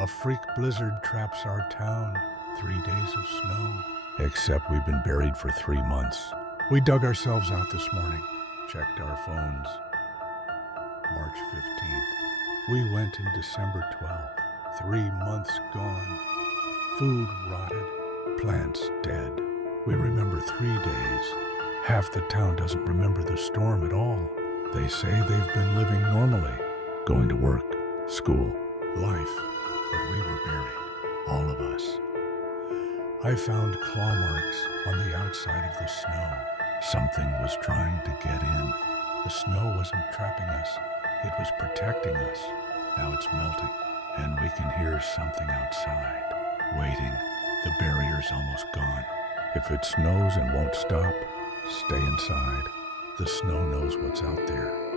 A freak blizzard traps our town. 3 days of snow. Except we've been buried for 3 months. We dug ourselves out this morning, checked our phones. March 15th. We went in December 12th. 3 months gone. Food rotted. Plants dead. We remember 3 days. Half the town doesn't remember the storm at all. They say they've been living normally, going to work, school, life, but we were buried, all of us. I found claw marks on the outside of the snow. Something was trying to get in. The snow wasn't trapping us, it was protecting us. Now it's melting, and we can hear something outside, waiting. The barrier's almost gone. If it snows and won't stop, stay inside. The snow knows what's out there.